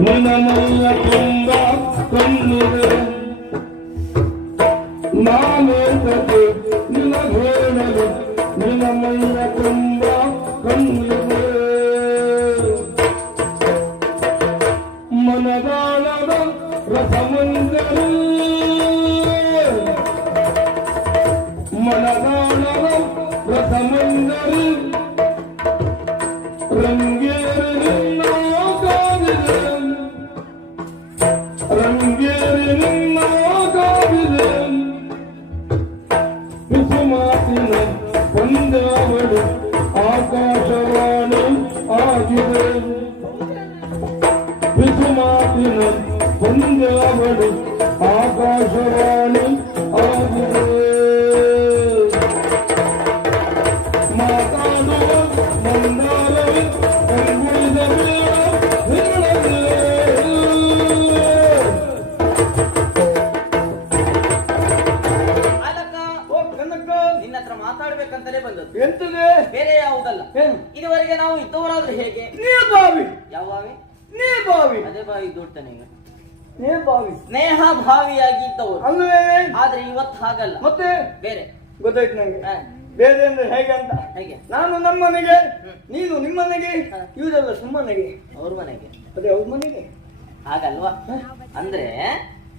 உன்னமல்ல கொம்பா கொண்டு நாமே தப்பு நிலகோணது நிலமல்ல கொம்பா கொண்டு மனதாளவ ரசமந்தரு. மனதாளவ ரசமந்தரு. రంగేరు Kaderinin nakabilin Hükümatinden Pandavadın Akaşavanım Agidin Hükümatinden Pandavadın Akaşavanım ಮಾತಾಡ್ಬೇಕಂತಲೇ ಬಂದದ್ದು. ಎಂತದೆ? ಬೇರೆ ಯಾವುದಲ್ಲ. ಏನು? ಇದುವರೆಗೆ ನಾವು ಇದ್ದವರಾದ್ರೆ ಹೇಗೆ? ನೀ ಬಾವಿ. ಯಾವ ಬಾವಿ? ನೀ ಬಾವಿ. ಅದೇ ಬಾವಿ ದೊಡ್ಡನೆ ನೀ ಬಾವಿ. ಸ್ನೇಹ ಭಾವಿಯಾಗಿ ಇದ್ದವರು. ಅಲ್ವೇ ಆದ್ರೆ ಇವತ್ತು ಹಾಗಲ್ಲ. ಮತ್ತೆ? ಬೇರೆ. ಗೊತ್ತಾಯ್ತು ನಂಗೆ. ಬೇರೆ ಅಂದ್ರೆ ಹೇಗೆ ಅಂತ? ಹೇಗೆ? ನಾನು ನಮ್ಮನೆಗೆ. ನೀನು ನಿಮ್ಮನೆಗೆ. ಇವರೆಲ್ಲ ಸುಮ್ಮನೆಗೆ. ಅವ್ರ ಮನೆಗೆ. ಅದೇ ಅವ್ರ ಮನೆಗೆ. ಹಾಗಲ್ವಾ? ಅಂದ್ರೆ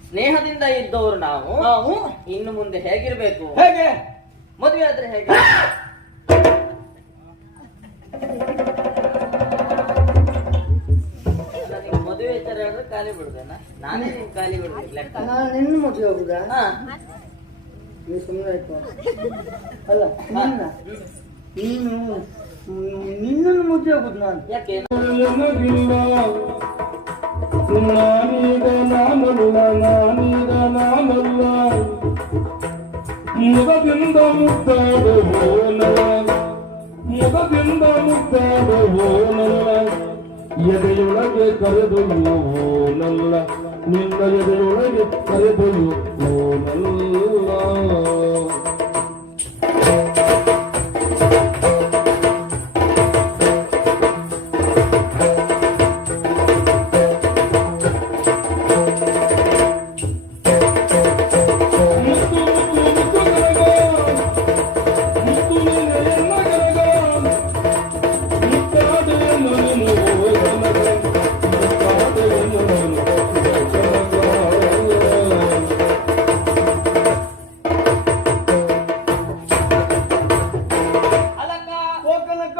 ಸ್ನೇಹದಿಂದ ಇದ್ದವರು ನಾವು ನಾವು ಇನ್ನು ಮುಂದೆ ಹೇಗಿರ್ಬೇಕು? ಹೇಗೆ? ಮದುವೆ ಆದ್ರೆ ಹೇಗೆ? ಮದುವೆ ವಿಚಾರ ಹೇಳಿದ್ರೆ ಖಾಲಿ ಬಿಡ್ಬೇನ ನಾನೇ ನಿಮ್ ಖಾಲಿ ಬಿಡ್ಬೇಕು ಲೆಕ್ಕ ನಾನು ನಿನ್ನ ಮದುವೆ ಹೋಗುದಾ ಹಾ. ನೀವು ಸುಮ್ಮನೆ ಆಯ್ತು ಅಲ್ಲ ನಿನ್ನ. ನೀನು ನಿನ್ನನ್ನು ಮದುವೆ ಹೋಗುದು ನಾನು. ಯಾಕೆ? ನಾನೀಗ ನಾನಲ್ಲ ನಾನೀಗ ಮುಖದಿಂದ ಮುದ್ದಾಡ ಹೋನಲ್ಲ ಮುಖದಿಂದ ಮುದ್ದಾಡ ಹೋನಲ್ಲ ಎದೆಯೊಳಗೆ ಕರೆದೊಯ್ಯುವ ಹೋನಲ್ಲ ನಿನ್ನ ಎದೆಯೊಳಗೆ ಕರೆದೊಯ್ಯುವ ಹೋನಲ್ಲ